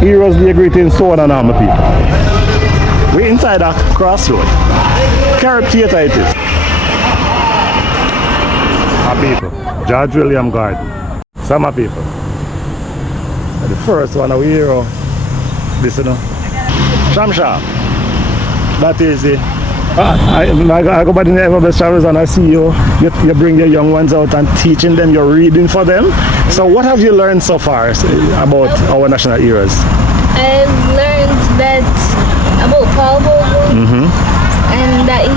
Heroes Day greeting, so on and all, my people. We're inside a crossroad. Carrot Theatre it is. My people, George William Garden. Some of people. The first one we hear this, you know. Shamsha. That is it. I go by the name of the Travels and I see you bring your young ones out and teaching them, you're reading for them. So what have you learned so far about our national heroes? I've learned that about Paul Bogle and that he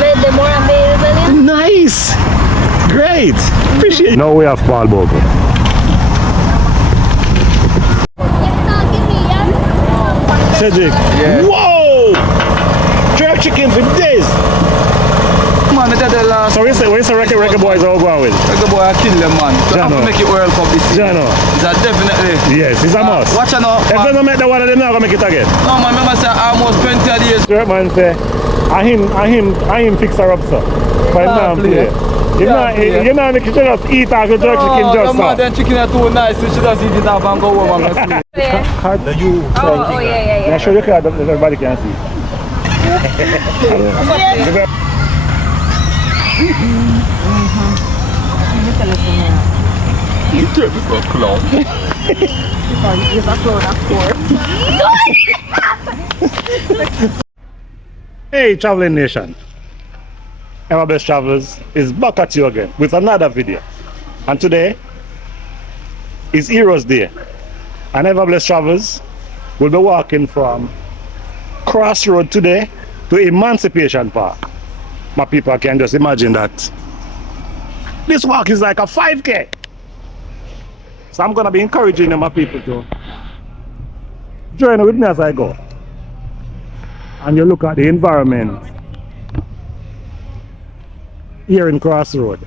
led the Moran Bay Rebellion. Nice! Great! Appreciate it. Now we have Paul Bogle. Cedric. Yeah. Whoa! Jerk chicken for days. Man, I did the last. So where's the record boys all going with? Record boy, I kill them, man. So I have to make it World Cup this year. Jano. Is that definitely? Yes, it's a must. Watch out now. If they don't make the one of them, now gonna make it again. No, man, remember say almost 20 years. Jerk man say, I him fix her up, sir. But now play. You know, make sure just eat and go jerk chicken just no, man, then chicken are too nice. So she just eat it up and go home and go sleep. Card the you. Oh, yeah. Yeah, show your card that everybody can see. You took this little clown. Hey, Traveling Nation. Our Best Travelers is back at you again with another video. And today is Heroes Day. And Ever Blessed Travelers will be walking from Crossroad today to Emancipation Park. My people can just imagine that. This walk is like a 5K. So I'm gonna be encouraging my people to join with me as I go. And you look at the environment here in Crossroad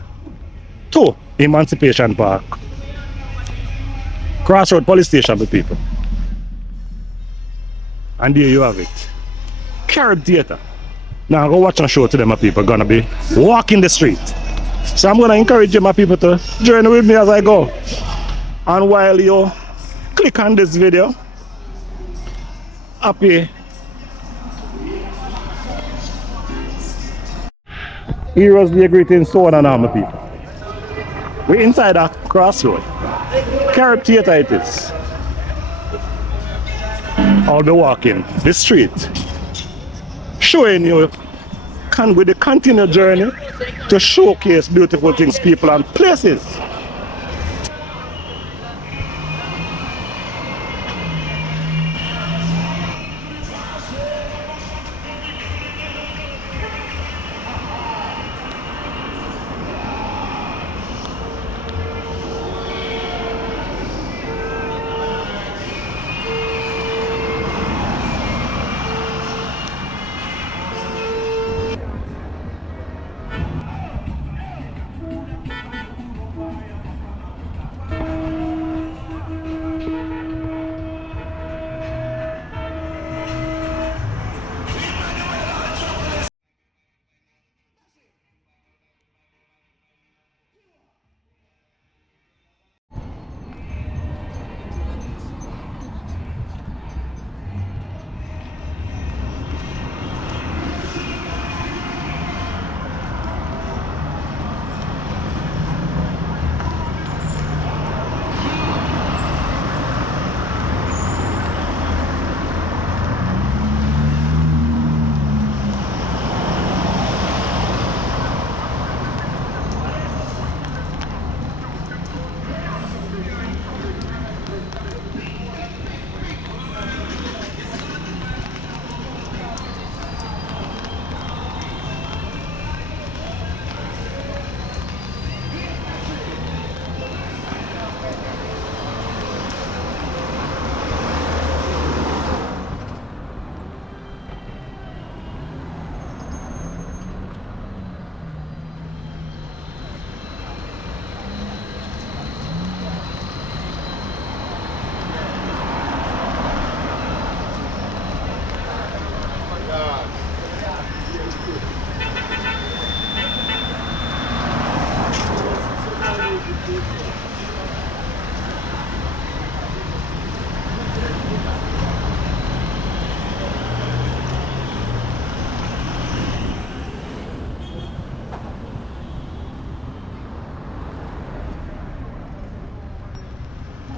to Emancipation Park. Crossroad Police Station, with people. And there you have it. Carrot Theatre. Now go watch a show today, my people. Gonna be walking the street. So I'm gonna encourage you, my people, to join with me as I go. And while you click on this video, happy Heroes Day greeting, so on and all, my people. We're inside a crossroad. Carrot Theatre it is. I'll be walking the street, showing you with the continued journey to showcase beautiful things, people and places.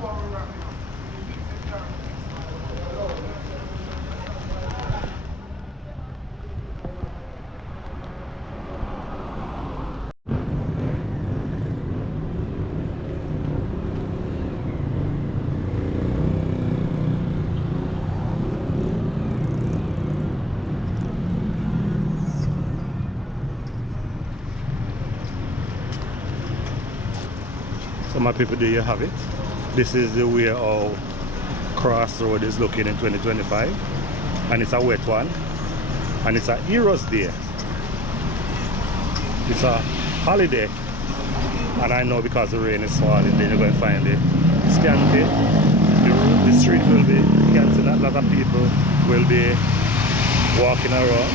So my people, there you have it. This is the way our crossroad is looking in 2025, and it's a wet one, and it's a Heroes Day. It's a holiday, and I know because the rain is falling, then you're going to find it scanty. The street will be scanty. A lot of people will be walking around.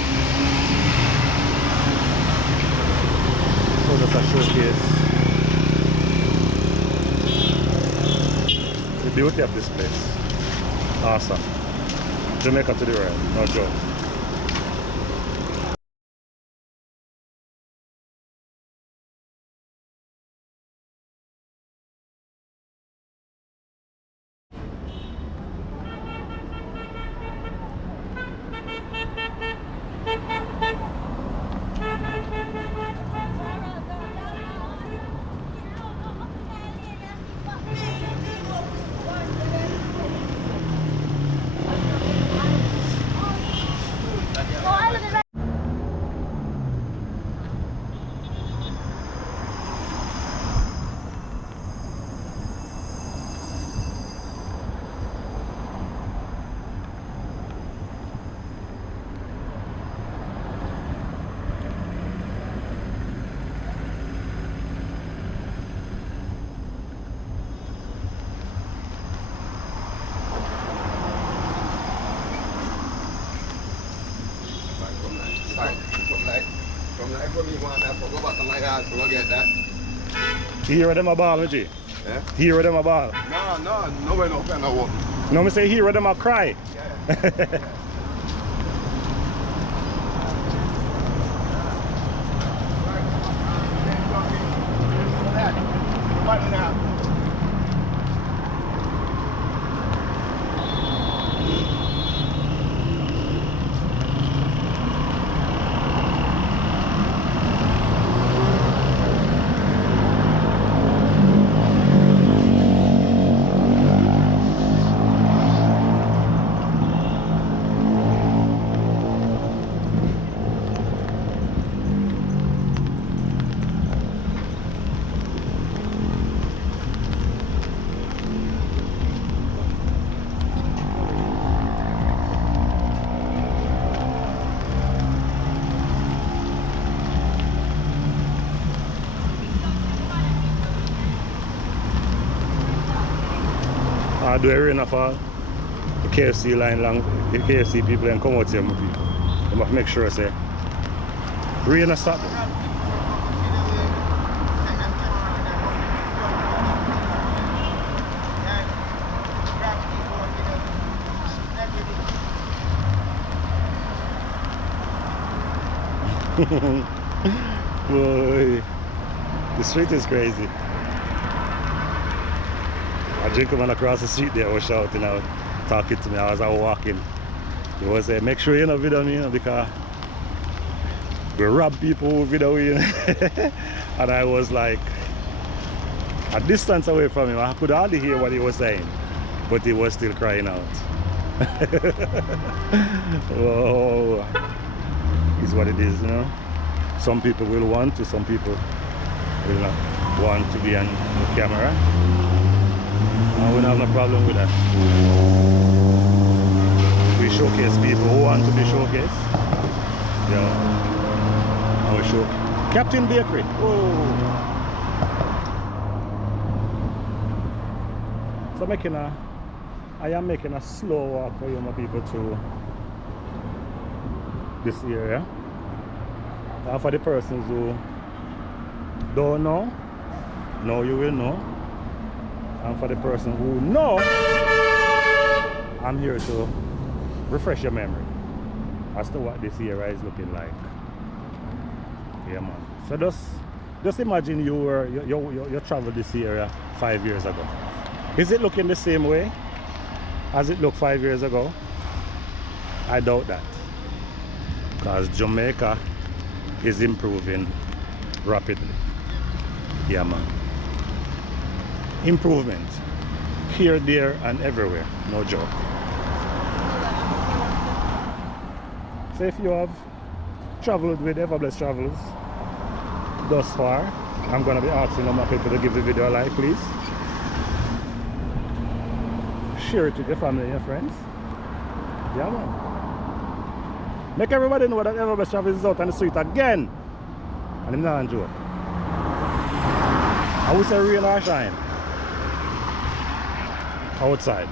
So that's a showcase. The beauty of this place. Awesome. Jamaica to the world, no joke. From like when you want to forget about something like that, so I get that. Here them a ball, G. Yeah? Here them a ball. No way no kind of walk. No, me say here them a cry. Yeah. Do a rain of all the KFC line long, the KFC people and come out here, my people. They must make sure say rain a stop. Boy, the street is crazy. A gentleman across the street there was shouting out, talking to me as I was walking. He was saying, make sure you know video me, you know, because we rob people who video you. And I was like a distance away from him. I could hardly hear what he was saying, but he was still crying out. Oh, it's what it is, you know. Some people will want to, some people will not want to be on the camera. I wouldn't have no problem with that. We showcase people who want to be showcased. Yeah. And we show Captain Bakery. Whoa. So I am making a slow walk for you, my people, to this area. And for the persons who don't know, now you will know. And for the person who know, I'm here to refresh your memory as to what this area is looking like. Yeah, man. So just imagine you traveled this area 5 years ago. Is it looking the same way as it looked 5 years ago? I doubt that. Because Jamaica is improving rapidly. Yeah, man. Improvement. Here, there, and everywhere. No joke. So if you have traveled with Everblessed Travels thus far, I'm going to be asking my people to give the video a like, please. Share it with your family and your friends. Yeah, man. Make everybody know that Everblessed Travels is out on the street again. And I'm not enjoying. I would say rain or shine. Outside.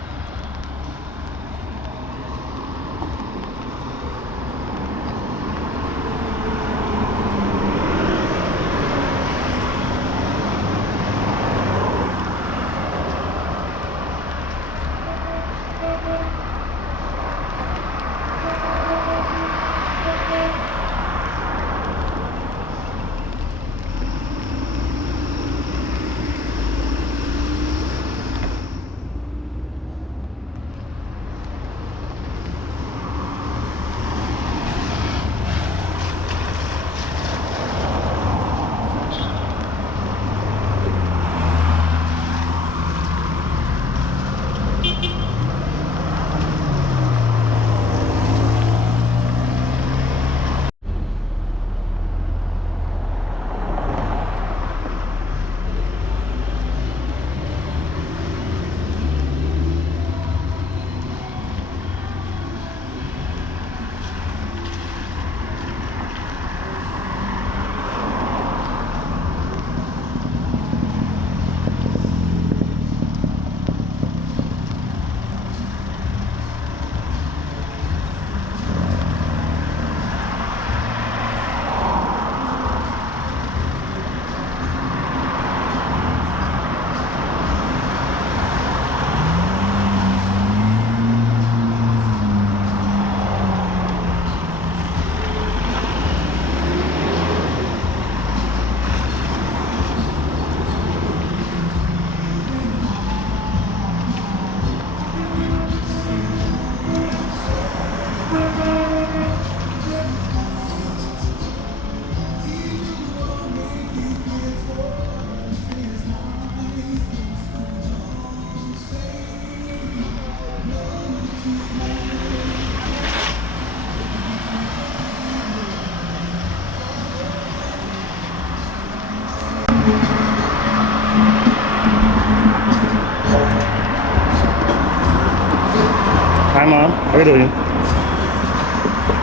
Hi man, how you doing?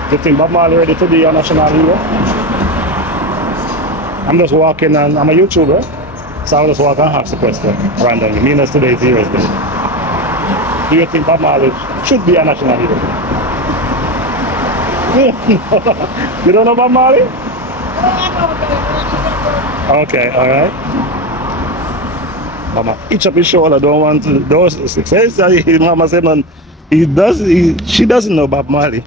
Do you think Bob Marley ready to be a national hero? I'm just walking and I'm a YouTuber, so I'll just walk and ask the question randomly. Me and today's Heroes Day. Do you think Bob Marley should be a national hero? You don't know Bob Marley? Okay, alright. Mama, each of his shoulder don't want to, those success. Mama said, man, she doesn't know Bob Marley.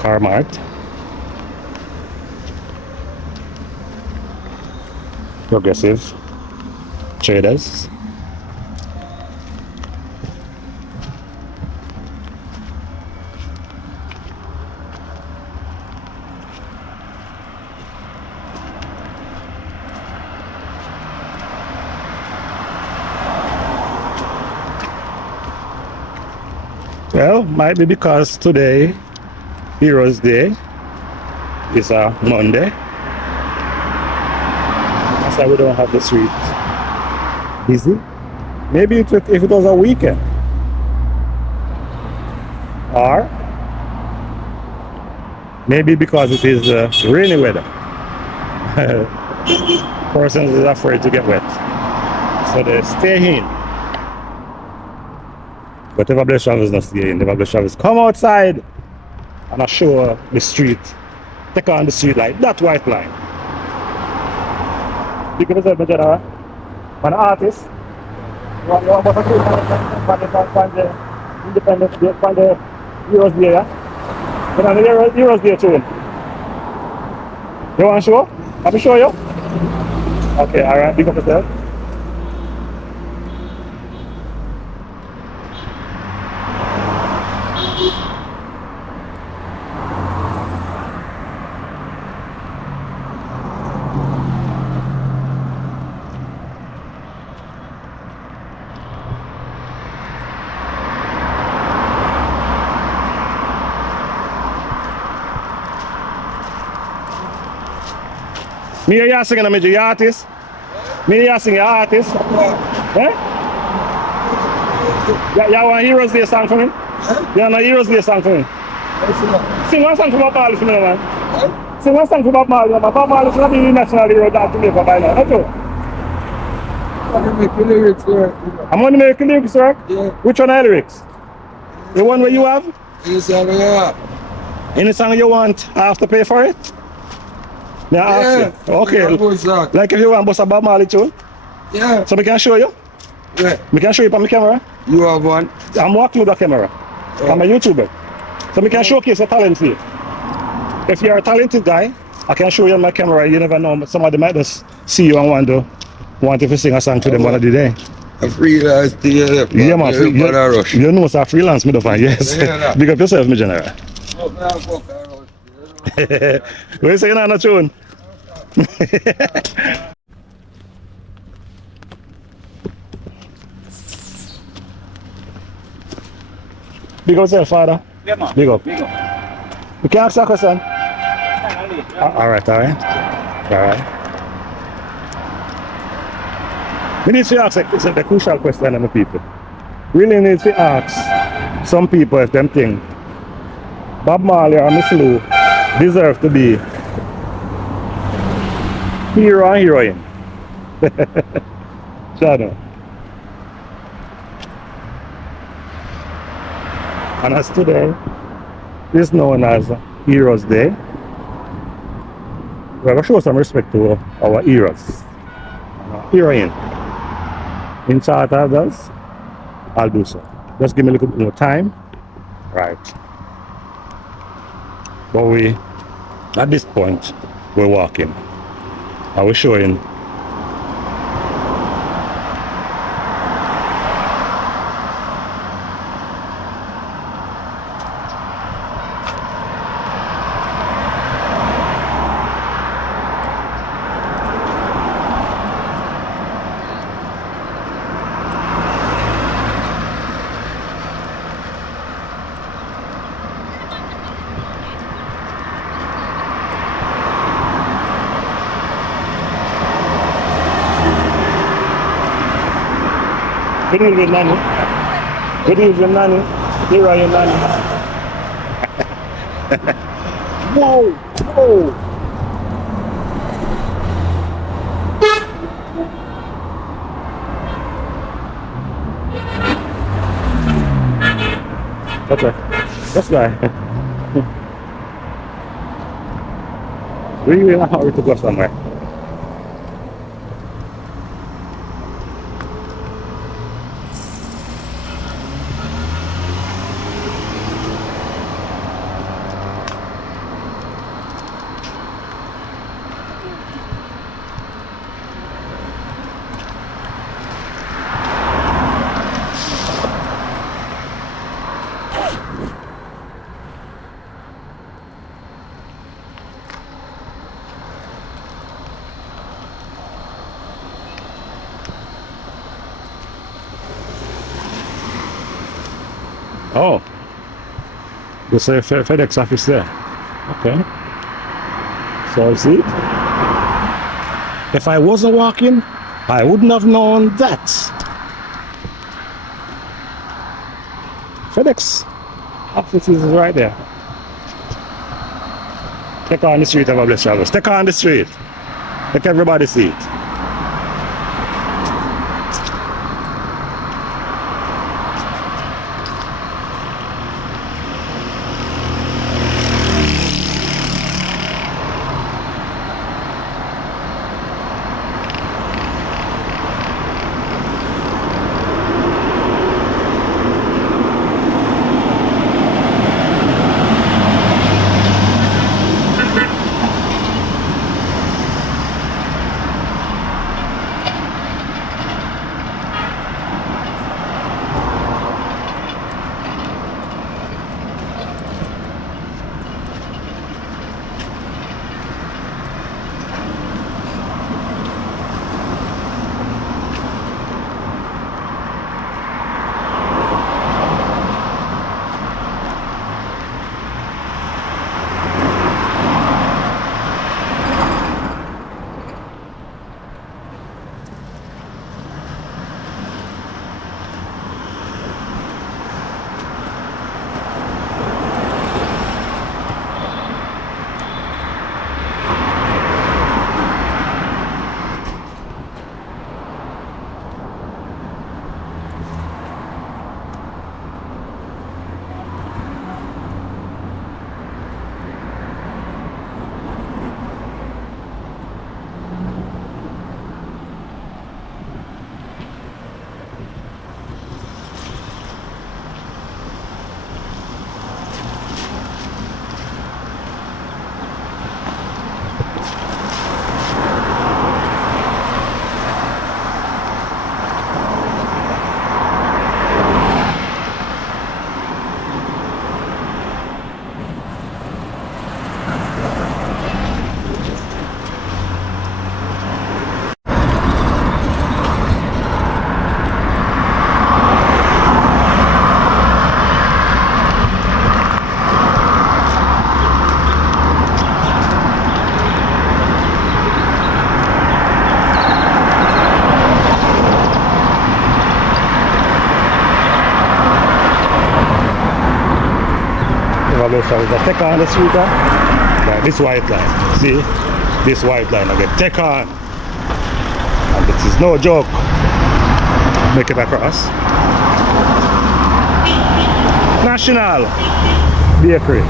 Car marked. Progressive traders. Well, might be because today, Heroes Day, is a Monday. That's why we don't have the street busy. Maybe if it was a weekend. Or maybe because it is rainy weather. Persons is afraid to get wet. So they stay in. But Everblessed Travels not stay in. Everblessed Travels come outside and I show the street. Take on the street like that white line. Big up yourself, my general. I'm an artist. You want to do the independent, Heroes Day, yeah? You know the Heroes Day tune. You want to show? Let me show you? Okay, alright, big up yourself. Me hear you singing, I'm your artist. Me hear you singing, your artist. Eh? You want Heroes Day song for me? You want a Heroes Day song for me? Sing one song for Bob Marley for me, man. Sing one song for Bob Marley, man. Bob Marley is not the national hero of Jamaica by now. That's all. I'm going to make lyrics, sir. I'm going to make lyrics, sir? Yeah. Which one are the lyrics? The one where you have? Yes, yeah. Any song you want, I have to pay for it? Yeah, ask you. Okay. Like if you want to bust a Bob Marley tune? Yeah. So we can show you? Yeah. We can show you on my camera? You have one? I'm walking with the camera. I'm a YouTuber. So we can showcase your talent here. If you're a talented guy, I can show you on my camera. You never know, somebody might just see you and want you to sing a song to them one of the day. A freelance together. Yeah, man. You know it's a freelance, me fan. Yes. Yeah. Big up yourself, my general. What you saying on the tune? Big up yourself, father. Yeah, man. Big up. Big up. You can ask a question. Yeah. Alright. We need to ask the crucial question of the people. Really need to ask some people if them think Bob Marley or Miss Lou deserve to be hero and heroine. Shadow. And as today is known as Heroes Day, we have to show some respect to our heroes. Heroine. In charter does, I'll do so. Just give me a little bit more time. Right. But at this point, we're walking. And we're showing Good evening, Nanny. Good evening, Nanny. Here are you, Nanny. Whoa! Okay, that's right. Really in a hurry to go somewhere. Oh, there's a FedEx office there. Okay. So I see it. If I wasn't walking, I wouldn't have known that. FedEx office is right there. Take on the street, have a blessed travels. Take on the street. Let everybody see it. Never Best Travels. I take on the street. Like this white line. See? This white line I get take on. And this is no joke. Make it across. National Bakery.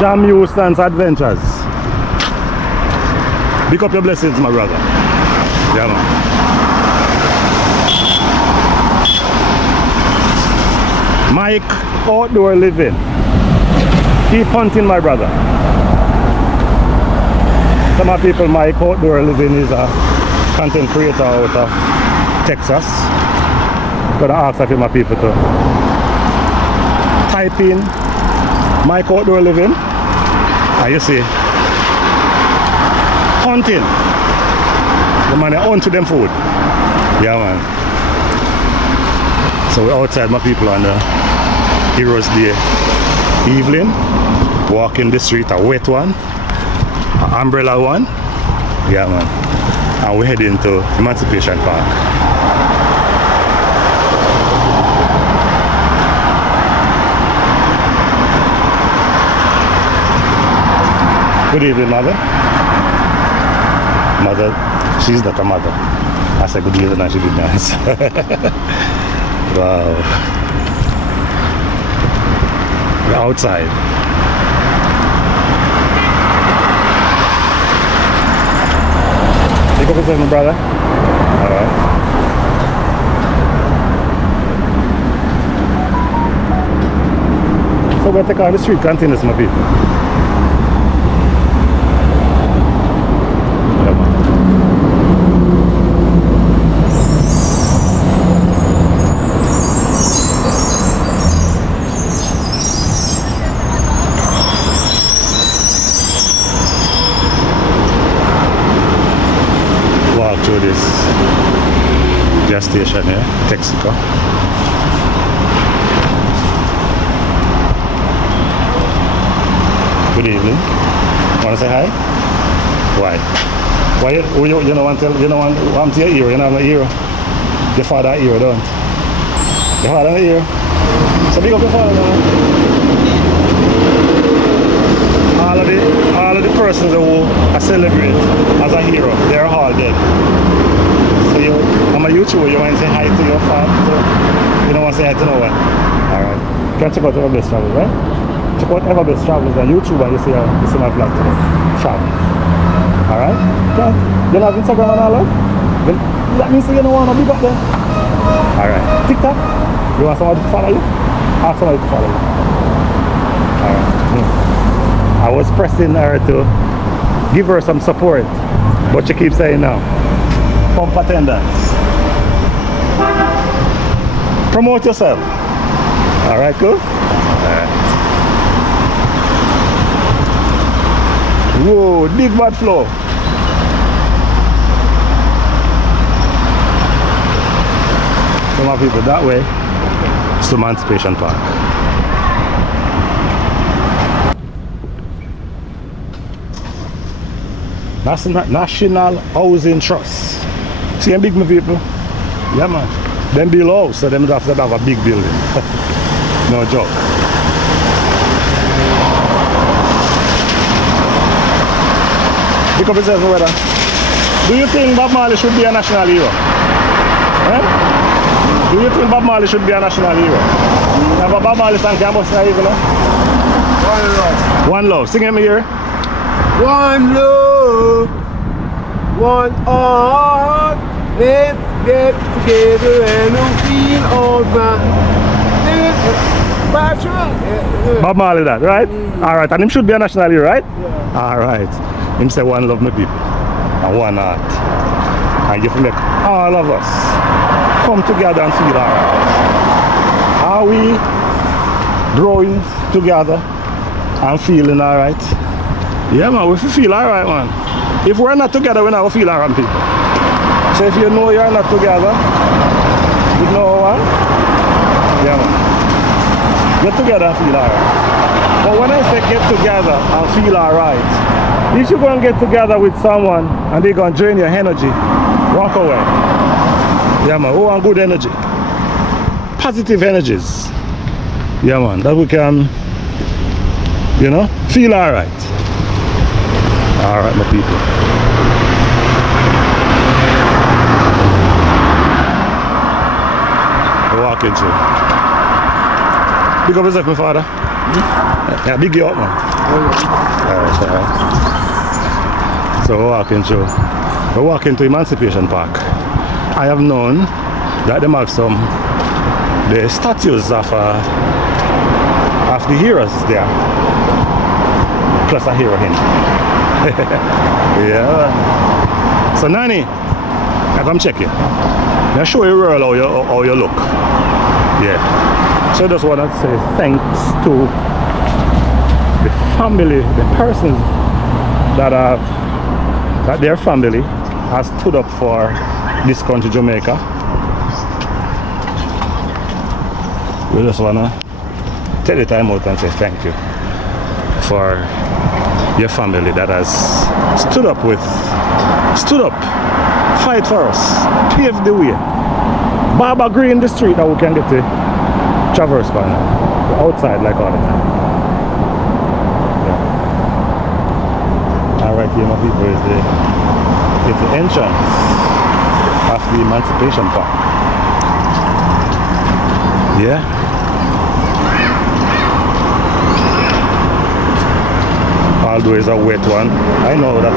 Jam Houston's Adventures. Pick up your blessings, my brother. Yeah, man. Mike Outdoor Living. Keep hunting, my brother. Some of people, Mike Outdoor Living is a content creator out of Texas. Gonna ask a few more people to type in Mike Outdoor Living. And you see, hunting. The man hunt to them food. Yeah, man. So we're outside my people on the Heroes Day evening. Walking the street, a wet one, an umbrella one. Yeah, man. And we're heading to Emancipation Park. Good evening, mother. Mother, she's not a mother. I said good evening and she didn't answer. Wow. We're outside. Pick up yourself, my brother. Alright. So we're taking on the street continuous, my people. Through this gas station here, Texaco. Good evening. Want to say hi? Why? Why you don't want to want to your ear? You know my ear. Your father ear, don't? Your father ear. So big up your father now. All of the persons who I celebrate as a hero, they're all dead. So I'm a YouTuber, you want to say hi to your father? You don't want to say hi to no one? Alright. You can check out Ever Best Travels, right? Check out Ever Best Travels on YouTube and you see my vlog today. Travel. Alright? Okay. You don't have Instagram and all that? Then that means you don't want to be back there. Alright. TikTok? You want somebody to follow you? Ask somebody to follow you. Alright. I was pressing her to give her some support, but she keeps saying no. Pump attendance. Promote yourself. Alright, cool? Alright. Whoa, big bad flow. Some of people that way. It's to Emancipation Park. National Housing Trust. See them big, my people? Yeah, man. Them build house, so them have to have a big building. No joke. Pick up yourself, brother. Do you think Bob Marley should be a national hero? Eh? Do you think Bob Marley should be a national hero? Now, Bob Marley sang Campus Evil. One love. One love. Sing it me here. One love, one heart, let's get together and we'll feel all Bob Marley that, right? Alright, and him should be a national hero, right? Yeah. Alright. Him say one love my people and one heart. And you can make all of us come together and feel alright. Are we growing together and feeling alright? Yeah, man, we feel alright, man. If we're not together, we're not feel alright, people. So if you know you're not together, You know what? Yeah, man. Get together and feel alright. But when I say get together and feel alright, if you go and get together with someone and they're gonna drain your energy, walk away. Yeah, man. We want good energy. Positive energies. Yeah, man. That we can, you know, feel alright. Alright, my people. We're walking through. Big up yourself, my father. Yeah, big you up, man. Alright. So we're walking to Emancipation Park. I have known that they have the statues of the heroes there. Plus a hero hint. Yeah. So Nanny, I come check you. I'll show you real how you look. Yeah. So I just want to say thanks to the family, the persons that their family has stood up for this country, Jamaica. We just want to take the time out and say thank you for your family that has stood up, fight for us, pave the way. Bob agree in the street that we can get to traverse by now. Outside like all the time. Yeah. And right here, my people, is the entrance of the Emancipation Park. Yeah. Although it's a wet one, I know that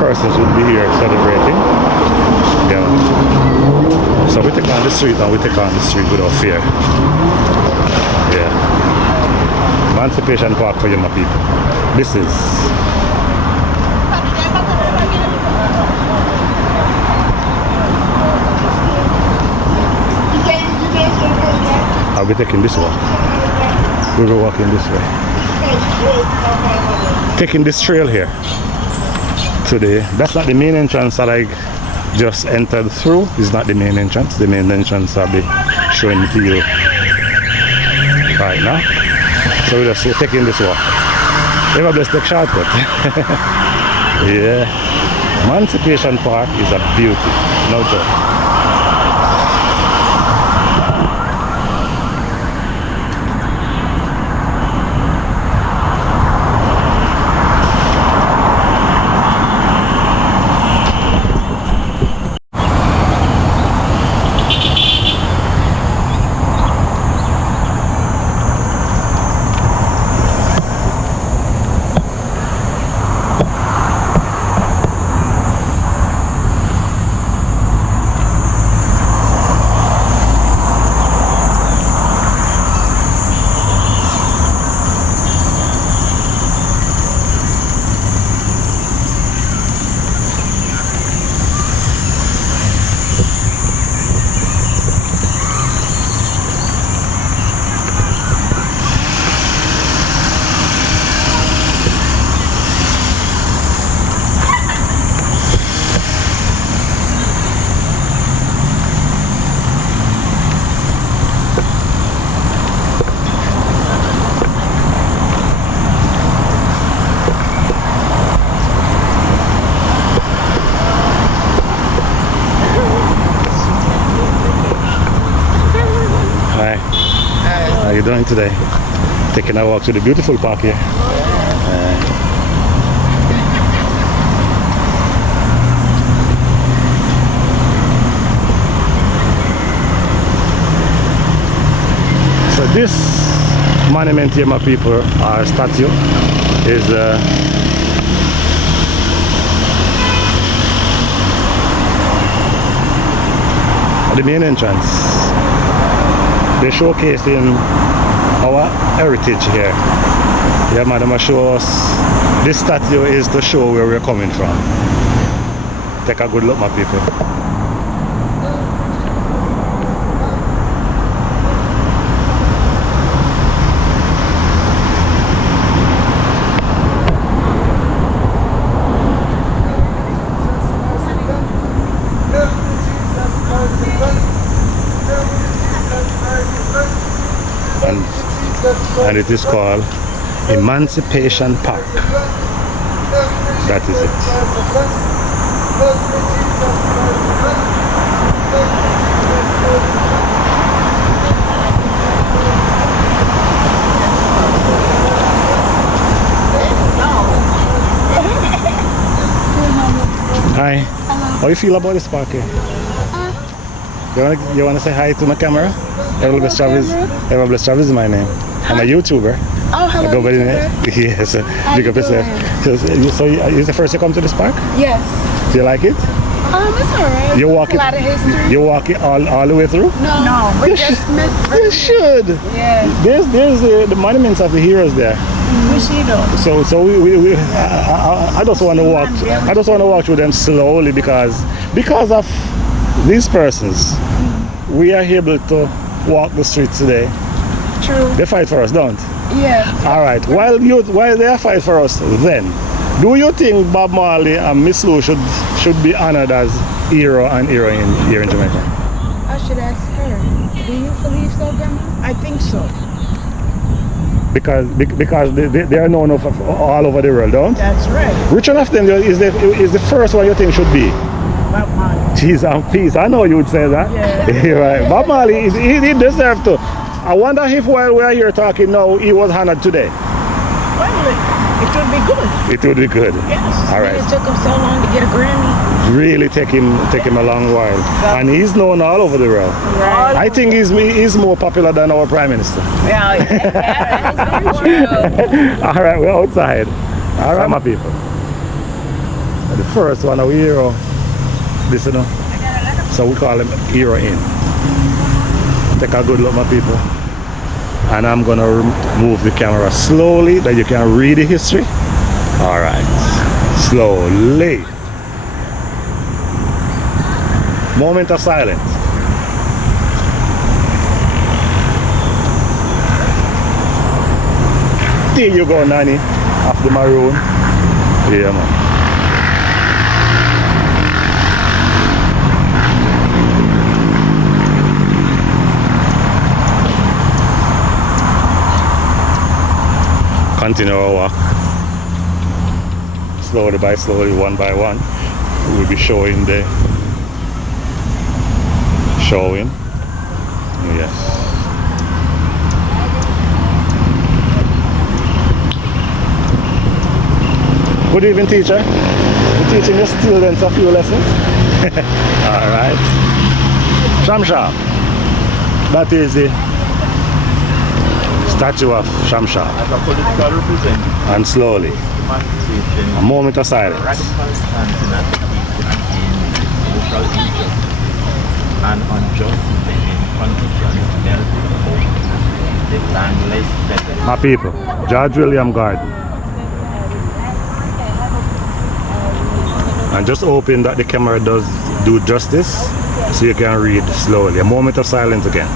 persons will be here celebrating. Yeah. So we take on the street and we take on the street without fear. Yeah. Emancipation Park for you, my people. This is I'll be taking this walk. We'll be walking this way. Taking this trail here today. That's not the main entrance that I just entered through. It's not the main entrance. The main entrance I'll be showing it to you right now. So we're just taking this walk. Never just take shortcut. Yeah. Emancipation Park is a beauty. No joke. How you doing today? Taking a walk to the beautiful park here. So this monument here, my people, our statue, is the main entrance. They're showcasing our heritage here. Yeah, man, they show us. This statue is to show where we're coming from. Take a good look, my people. and it is called Emancipation Park. That is it. Hi. How you feel about this park here? You wanna say hi to my camera? Ever Blessed Travis is my name. I'm a YouTuber. Oh, hello. I go by the name. Yes. Big up yourself. So is the first you come to this park? Yes. Do you like it? It's alright. You walk a it. lot of history. You walk it all the way through? No, we just met. You should. Yeah. There's the monuments of the heroes there. We see those. So I just want to walk. I just want to walk through them slowly because of these persons, we are able to walk the streets today. True. They fight for us, don't? Yeah. All right. While they are fight for us, then do you think Bob Marley and Miss Lou should be honored as hero and heroine here in Jamaica? I should ask her. Do you believe so, Grandma? I think so. Because they are known of all over the world, don't? That's right. Which one of them is the first one you think should be? Bob Marley. Jeez and peace. I know you would say that. Yeah. Right. Bob Marley, he deserved to. I wonder if while we are here talking now, he was honored today. Well, it would be good. It would be good. Yes. All right. It took him so long to get a Grammy. Really take him a long while. And he's known all over the world. Right. I think he's more popular than our Prime Minister. Yeah, that's very true. All right, we're outside. All right, my people. The first one, our hero. This, you know. So we call him Hero In. Take a good look, my people. And I'm gonna move the camera slowly that you can read the history. All right, slowly. Moment of silence. There you go, Nanny. Off the maroon. Yeah, man. Continue our walk. Slowly by slowly, one by one. We'll be showing the yes. Good evening, teacher. You're teaching the students a few lessons. All right. Shamsha. That is the statue of Shamsha. As a political representative, And slowly, emancipation, a moment of silence. radical stance in advocating against social injustice and unjust living conditions melted out the landless peasant. My people, George William Garden. And just hoping that the camera does do justice so you can read slowly. A moment of silence again.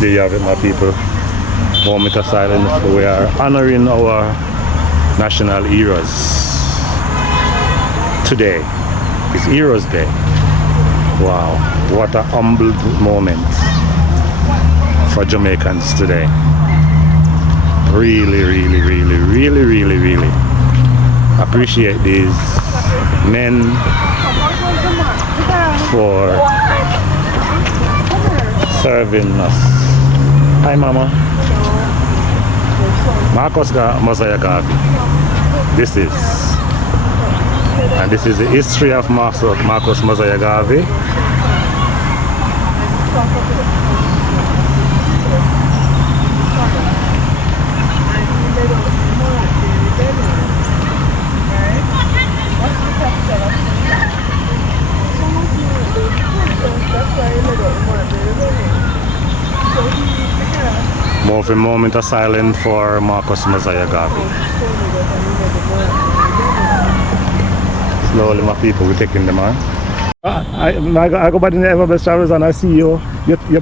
There you have it, my people. Moment of silence. We are honoring our national heroes. Today is Heroes Day. Wow, what a humble moment for Jamaicans today. Really, really, really, really, really, really appreciate these men for serving us. Hi, Mama. Marcos Mosiah Garvey. This is the history of Marcos Mosiah Garvey. Moment of silence for Marcos Mosiah Garvey. Slowly, my people, we're taking them on. I go by the name Ever Best Travels, and I see you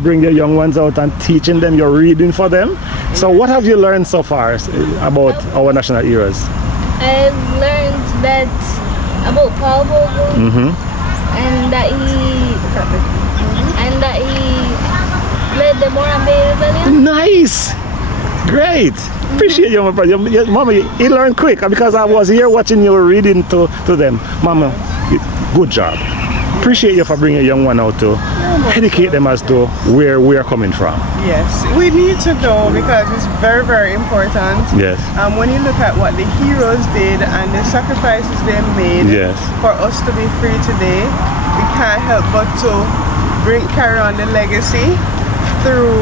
bring your young ones out and teaching them, you're reading for them. So what have you learned so far about our national heroes? I learned that about Paul Bogle and that he led the Moran Bay Rebellion. Nice! Great! Appreciate you, my brother. Mama, you learned quick because I was here watching you reading to them. Mama, good job. Appreciate you for bringing a young one out to educate them as to where we are coming from. Yes, we need to know because it's very, very important. Yes. When you look at what the heroes did and the sacrifices they made for us to be free today, we can't help but to carry on the legacy through,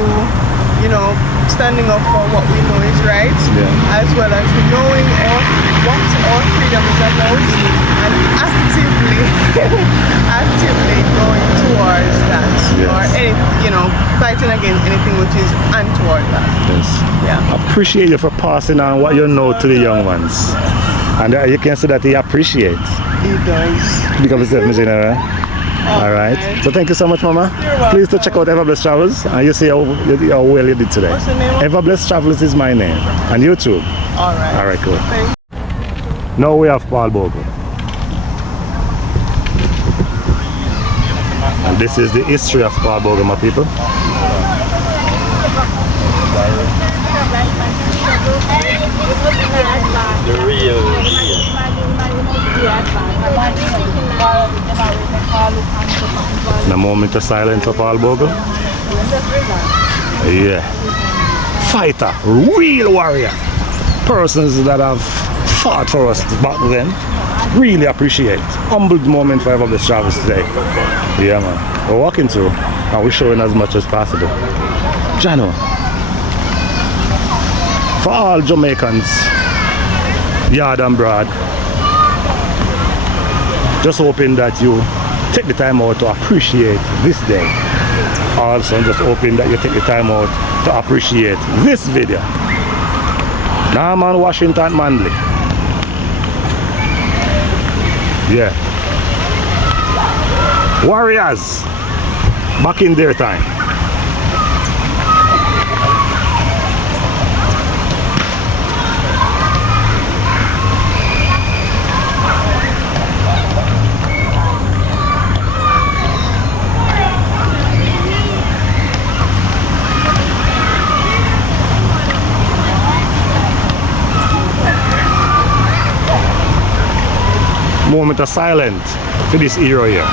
you know, standing up for what we know is right, as well as knowing what our freedom is about and actively going towards that, or you know, fighting against anything which is untoward that. Yes. Yeah. I appreciate you for passing on what you know to the young ones, and you can see that he appreciates. He does. Because of yourself, General. All right. So thank you so much, Mama. Please to check out Ever Blessed Travels, and you see how well you did today. What's the name? Ever Blessed Travels is my name, and YouTube. All right. All right, cool. Thanks. Now we have Paul Bogle. And this is the history of Paul Bogle, my people. The real. A moment of silence for Paul Bogle. Yeah. Fighter, real warrior. Persons that have fought for us back then. Really appreciate. Humbled moment for Ever Blessed Travels today. Yeah, man. We're walking through and we're showing as much as possible. Jano. For all Jamaicans, yard and broad, just hoping that you take the time out to appreciate this day. Also, just hoping that you take the time out to appreciate this video. Norman Washington Manley. Yeah. Warriors back in their time. Moment of silence for this hero here.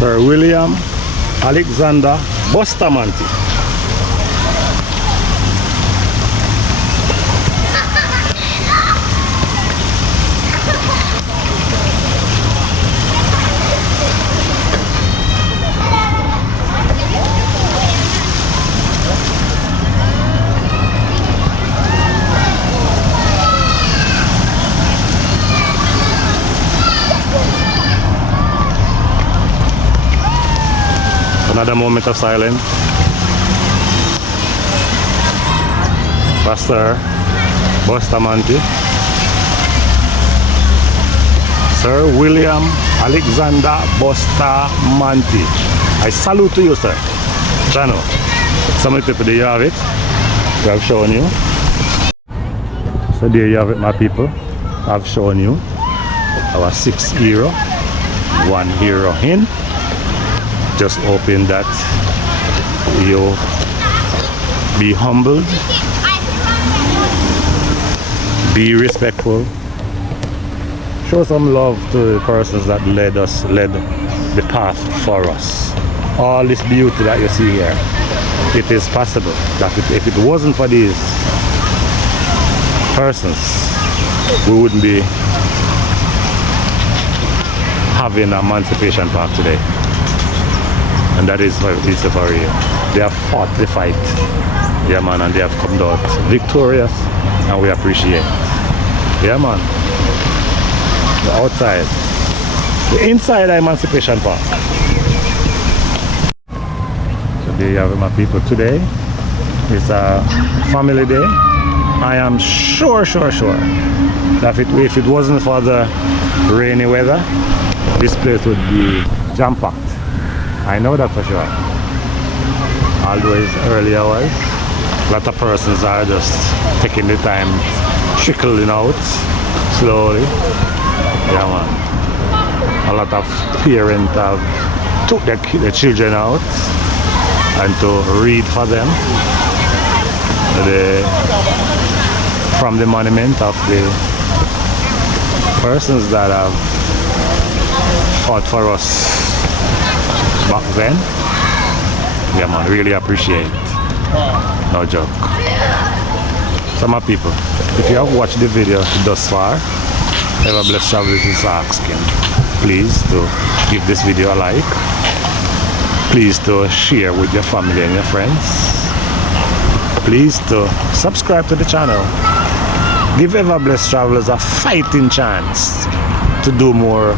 Sir William Alexander Bustamante. Another moment of silence for Sir Bustamante. Sir William Alexander Bustamante. I salute to you, sir. Chano. Some of the people, there you have it. We have shown you. So there you have it, my people. I've shown you our 6th hero, 1 hero in. Just hoping that you be humbled, be respectful, show some love to the persons that led the path for us. All this beauty that you see here, it is possible that if it wasn't for these persons, we wouldn't be having Emancipation Park today. And that is for real. They have fought the fight, yeah man, and they have come out victorious, and we appreciate it. Yeah man. The outside, the inside Emancipation Park. So there you have it, my people. Today is a family day. I am sure that if it wasn't for the rainy weather, this place would be jam-packed. I know that for sure. Although it's early hours, a lot of persons are just taking the time, trickling out slowly. Yeah man. A lot of parents have took their children out and to read for them from the monument of the persons that have fought for us back then. Yeah man, really appreciate it. No joke. So my people, if you have watched the video thus far, Ever Blessed Travelers is asking, please to give this video a like. Please to share with your family and your friends. Please to subscribe to the channel. Give Ever Blessed Travelers a fighting chance to do more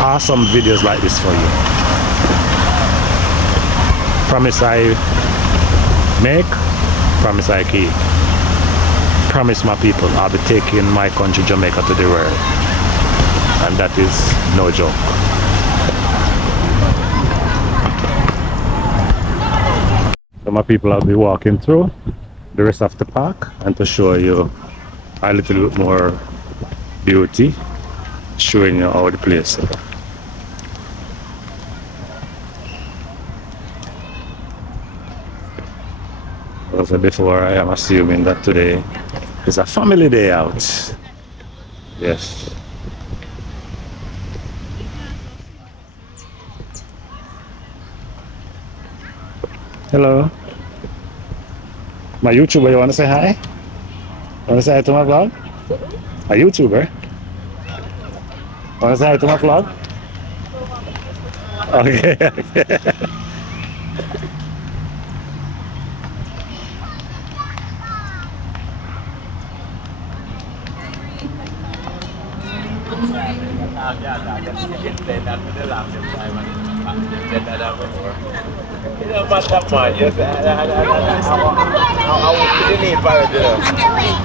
awesome videos like this for you. Promise I make, promise I keep. Promise my people I'll be taking my country Jamaica to the world. And that is no joke. So my people, I'll be walking through the rest of the park and to show you a little bit more beauty, showing you how the place is. As I said before, I am assuming that today is a family day out. Yes. Hello. My YouTuber, you want to say hi? Want to say hi to my vlog? A YouTuber? Want to say hi to my vlog? Okay.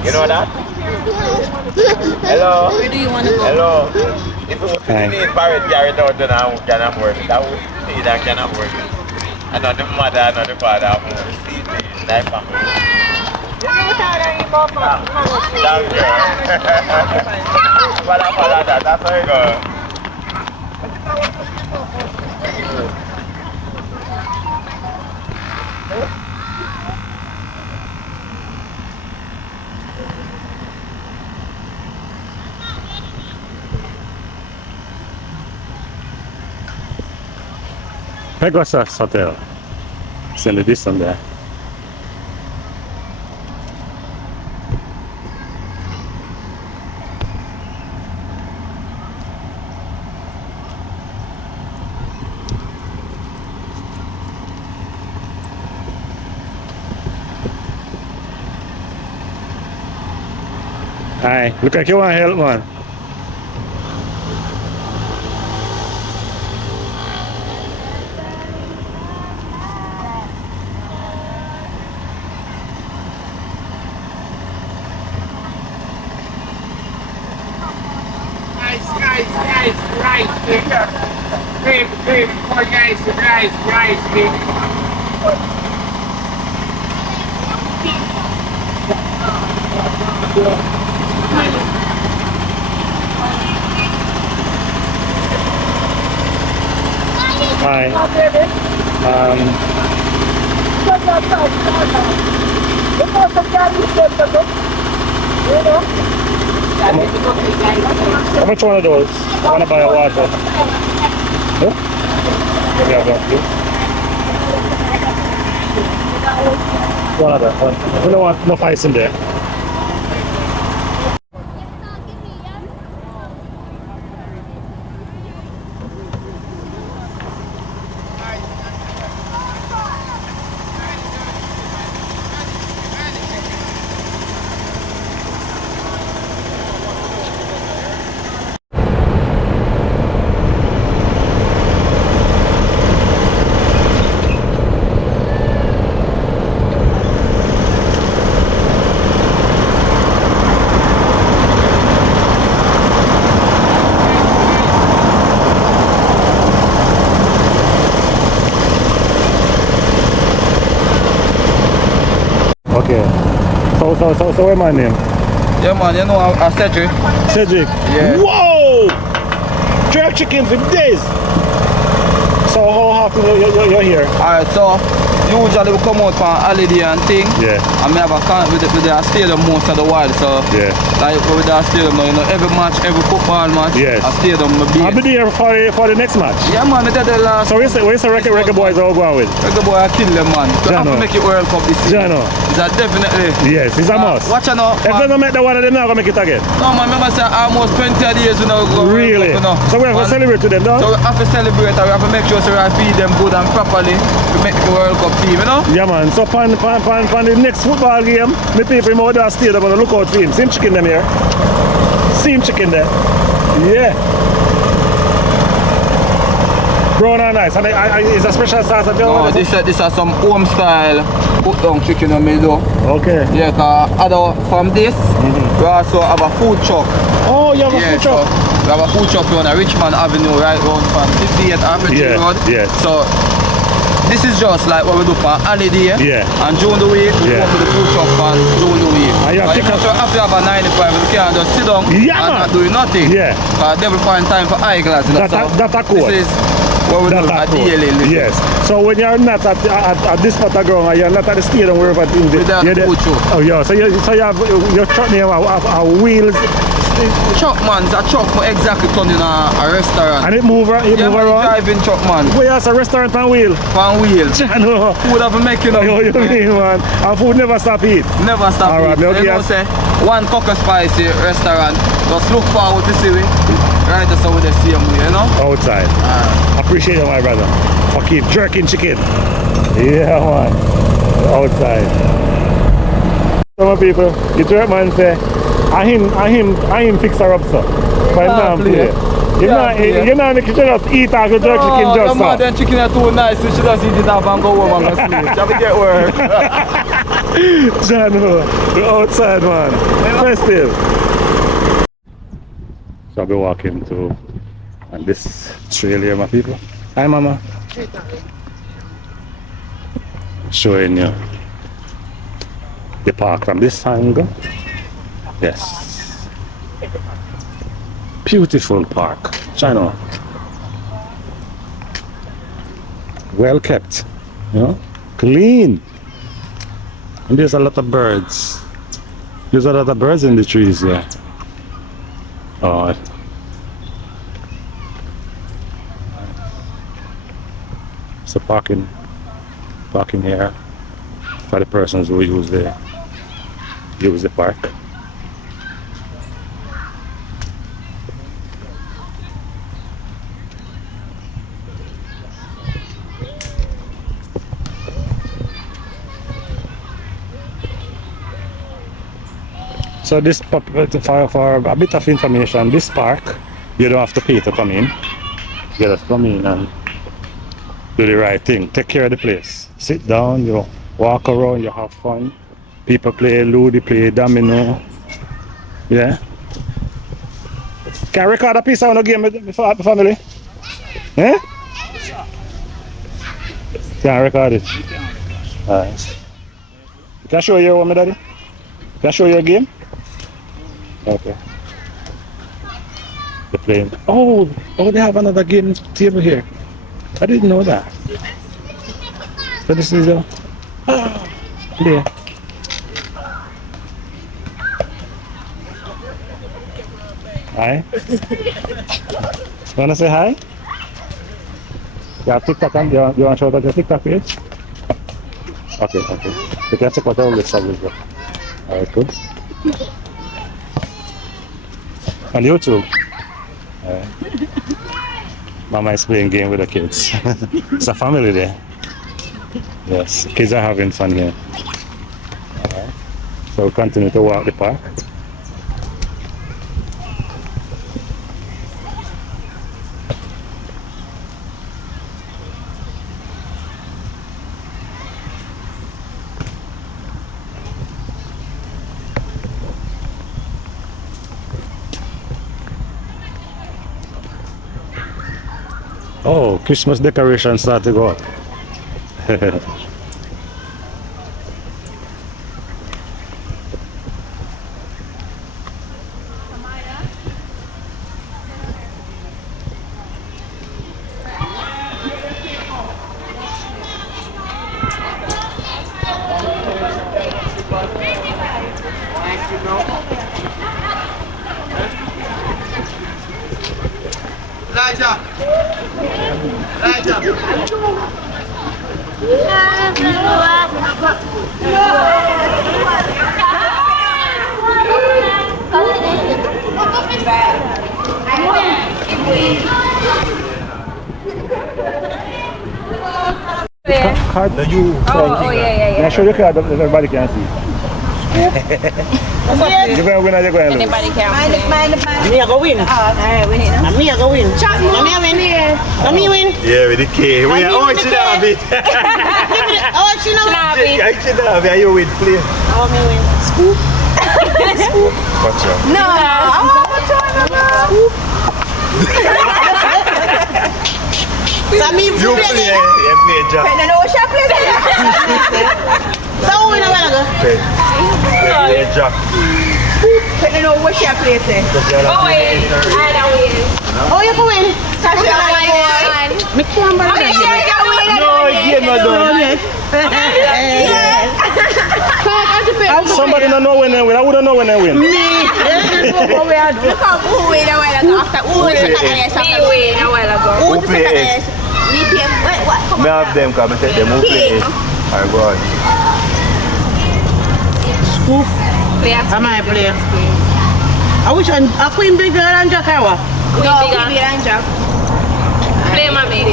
You know that? Hello? Where do you want to go? Hello? If it was in Paris carried out, then I cannot work. That would see that cannot work. Another mother, another father, I want to see the life family. That's where you go. Pegasus Hotel. It's in the distance there. Hi, look like you want help, man. Rice, babe, more guys, rice, babe. Hi. How much one of those? I want to buy a water. No? Yeah, please. One of that. We don't want no ice in there. Okay. So what's my name? Yeah, man, you know, I'm Cedric. Cedric. Yeah. Whoa! Jerk chicken for days. So how often you're here? Alright, so usually we come out for holiday and thing. Yeah. And we have a con with the stadium most of the while. So Yeah. like with the stadium now, you know, every match, every football match, Yes. a stadium will be. I'll be there for the next match. Yeah, man, we did the last. So where's the record boys all going with? Reggae boy, I kill them, man. So have Jano. to make it World Cup this year. Jano. That definitely. Yes, it's a must. Watch out now. If they don't make the one of them, not gonna make it again. No, man, remember say almost 20 years you know go Really? World Cup, you know. So we have to Man, celebrate to them, So no? we have to celebrate and we have to make sure so we feed them good and properly to make the World Cup team, you know? Yeah, man. So pan the next football game, me people in the stadium gonna look out for him. Same chicken them here. Same chicken there. Yeah. Brown and nice. And it's a special sauce that you No, want. this is some home style cook down chicken on me though. Okay. Yeah, cause from this, we also have a food truck. Oh, you have a Yeah, food truck. so we have a food truck on a Richmond Avenue right round from 58th Avenue Yeah, Road. yeah. So this is just like what we do for holiday. Yeah. And during the week, we Yeah. go to the food truck and during the week. And you have But chicken- you have to have a 95, you can't just sit down Yeah, and man. not doing nothing. Yeah. Cause they will find time for eyeglass. You know? That's a cool. This is what we do That's a at cool. daily living. Yes. So when you're not at this part of ground, you're not at the stadium wherever it is. With that you're there. food truck. Oh yeah. So you have your truck name have wheels Truck man, it's a truck for exactly turning a restaurant. and it move Yeah, move man, around. driving truck man. Where has a restaurant on wheel? One wheel. I know. Food have to make you know. Oh, you mean, man? And food never stop eat. Never stop. All right, eat. okay. You know, say one cocker spicy restaurant. Just look forward to see it. Right, that's how we the same way, you know. Outside. Appreciate you, my brother. For keep jerking chicken. Yeah, man. Outside. Some people, the jerk man say, I him fix her up, sir. But Ah, him not play. play. Yeah, play. You know, make you just eat and go jerk chicken the just man, so. them chicken are too nice, so she just eat it up and go home and go sleep. Shall we get work? Jano, the outside man. Festive. So I'll be walking to and this trail here, my people. Hi, mama. Showing you the park from this angle. Yes. Beautiful park. China. Well kept. You know? Clean. And there's a lot of birds. There's a lot of birds in the trees here. Oh. So parking here for the persons who use the park. So this for a bit of information, this park you don't have to pay to come in. You just come in and do the right thing. Take care of the place. Sit down, you walk around, you have fun. People play Ludo, play domino. Yeah. Can I record a piece of the game before the family? Eh? Can I record it? Alright. Can I show you one, my daddy? Can I show you a game? Okay. The plane. Oh, they have another game table here. I didn't know that. So this is a play. Hi. Wanna say hi? You have TikTok and you want to show out your TikTok page? Okay. You can check out all the stuff as well. Alright, good. On YouTube. Alright. Mama is playing game with the kids. It's a family there. Yes, kids are having fun here. Alright. So we'll continue to walk the park. Oh, Christmas decorations start to go up. Card? No, you. yeah. Yeah, show your card that everybody can see. You're going to win or you're going to lose? Anybody can play. Me I go win. Alright, we need them. Me I go win. Me I win. Me win. Yeah, with the K. We are all should have it. Oh, she know. I should have it. You win, play. Oh, me win. Scoop. Watch out. No. I want to join them. So me You play, you play Jack. I know what she plays. So win a while ago. Play Jack. I know what she plays. I don't win. Oh, you can win. Me can't believe it. No, again, not done. Somebody don't know when they win. I wouldn't know when they win. Me. This is what we are doing. Look how who win a while ago. After who win a while ago. Who play it? Me play. What? Come Me on. have them come and take them. Who play it? Alright, go on. Scoop. Am I player? I wish I queen bigger than Jack or what? No, Queen bigger than Jack. Play mommy.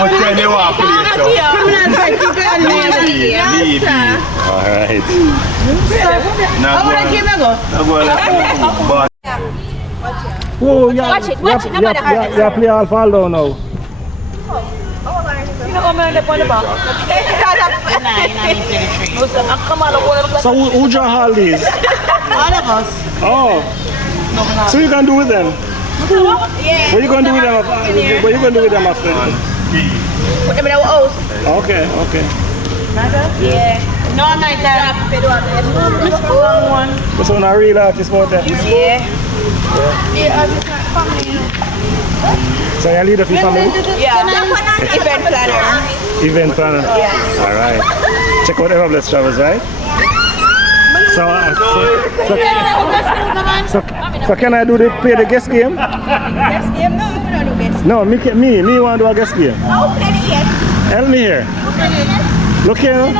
What time you want to play, so? Criminal fight, keep it on me. Maybe. Alright. Now How would I give it a go? Now go on. Oh, yeah. Watch it, nobody hurt Yeah, play Alpha Aldo now. You know, I'm on the back. So who draw all these? All of us. Oh. So you can do with them? Yeah. What you going to do with them after? What you going to do with them after? Put them in our house. Okay. Yeah. No, my dad. This one a real artist about that. Yeah. So you lead of your family? Yeah. Event planner. Event planner? Yeah. Alright. Check out Everbless Travels, right? So can I play the guest game? Guest game? No, we don't do guest. No, me want to do a guest game. I'll play it yet. Help me here. Look here.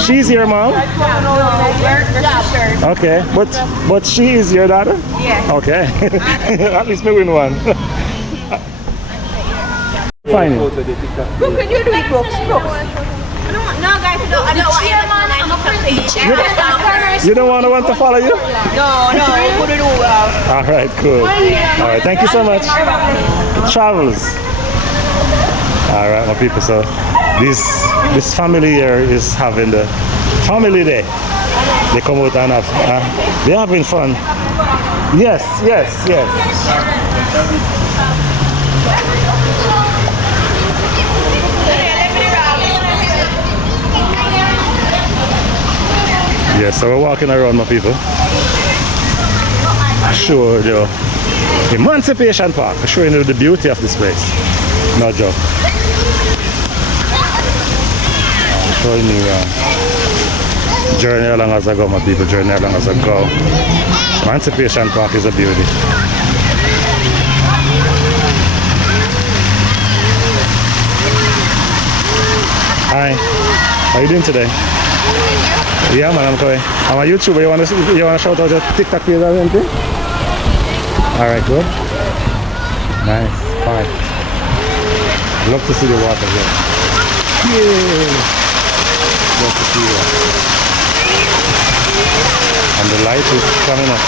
She's your mom? Okay, but she is your daughter? Yeah. Okay. At least me win one. Fine. Who can you do it, Brooks? No, guys, I don't want You don't want to follow you? No, couldn't do All right, cool. All right, thank you so much. Travels. All right, my people. So this family here is having the family day. They come out and have, they're having fun. Yes. Yeah, so we're walking around, my people. Show the Emancipation Park, showing you the beauty of this place. No joke. Showing you journey along as I go, my people, journey along as I go. Emancipation Park is a beauty. Hi, how you doing today? Yeah, man, I'm going. I'm a YouTuber. You wanna shout out your TikTok page or anything? All right, good. Nice. Fine. Love to see the water here. Yeah. Love to see that. And the light is coming up.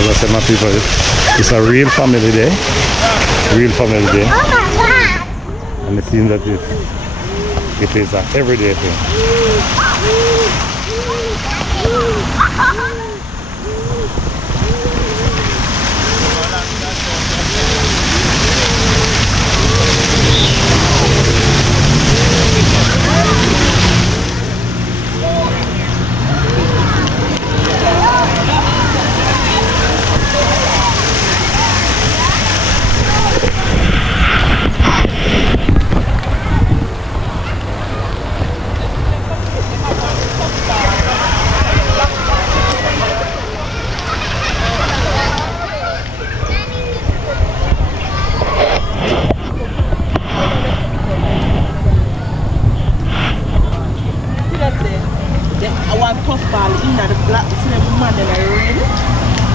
As I said, my people, it's a real family day. Real family day. And it seems that it is an everyday thing. Tough ball in the black, see the man in the red.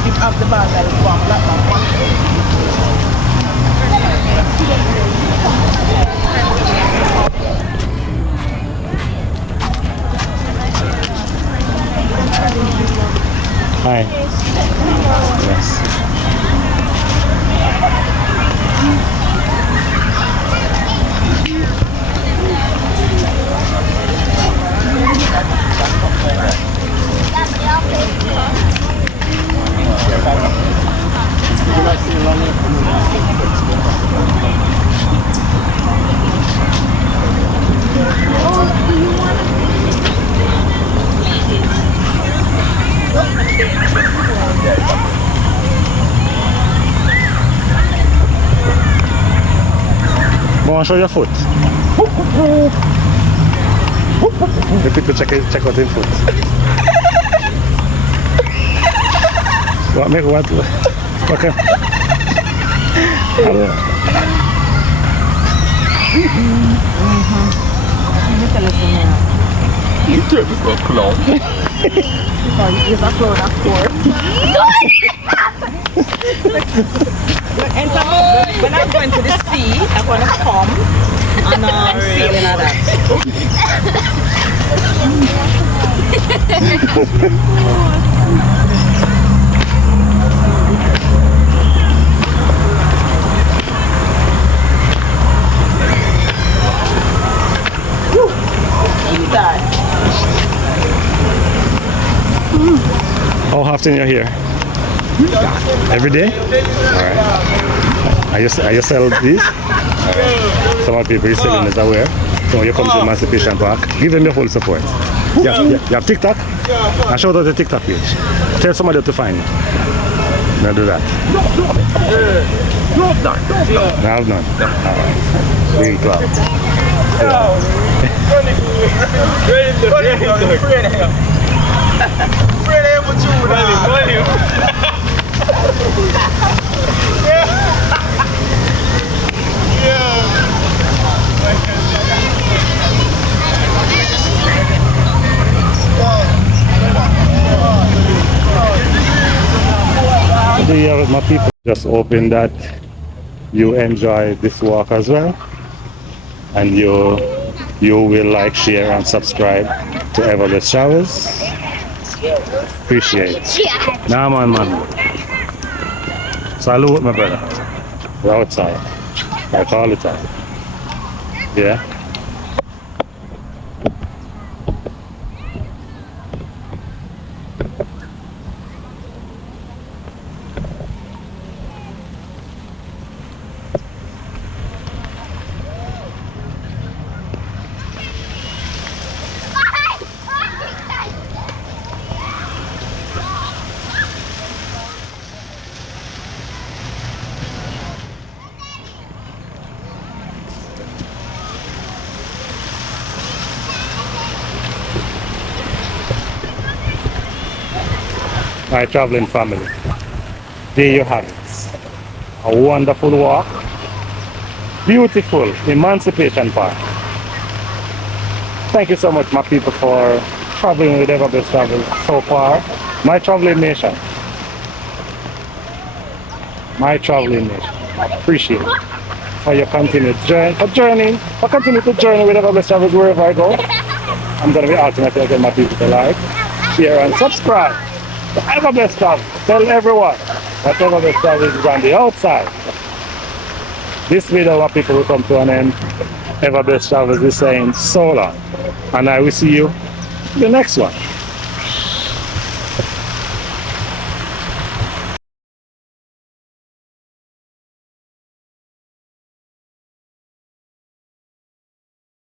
Pick up the ball like one black man. Hi. Yes. Go and show your foot. The people check out his foot. What make what? Okay. You took it for a clown. He's a clown, of course. And when I'm going to the sea, I'm going to come and sailing at that. How often you're here? Every day? Alright. Are you sell these? Alright. Some of the people you're selling is aware. So when you come to Emancipation Park, give them your full support. Yeah, you have TikTok? And shout out the TikTok page. Tell somebody to find you. Now do that. No, have none. Alright. Real Do you have my people just hoping that you enjoy this walk as well, and you will like, share and subscribe to Everless Travels. Appreciate it. Nah man. Salute my brother. We're outside. Like all the time. Yeah. my traveling family. There you have it. A wonderful walk. Beautiful Emancipation Park. Thank you so much, my people, for traveling with Everbest Travel so far. My traveling nation. My traveling nation. Appreciate it. For your continued journey, for continue to journey with Everbest Travels wherever I go. I'm going to be asking if I get my people to like, share, and subscribe to Everbest Travel. Tell everyone that Everbest Travel is on the outside. This video, my people, will come to an end. Everbest Travels is saying so long, and I will see you in the next one.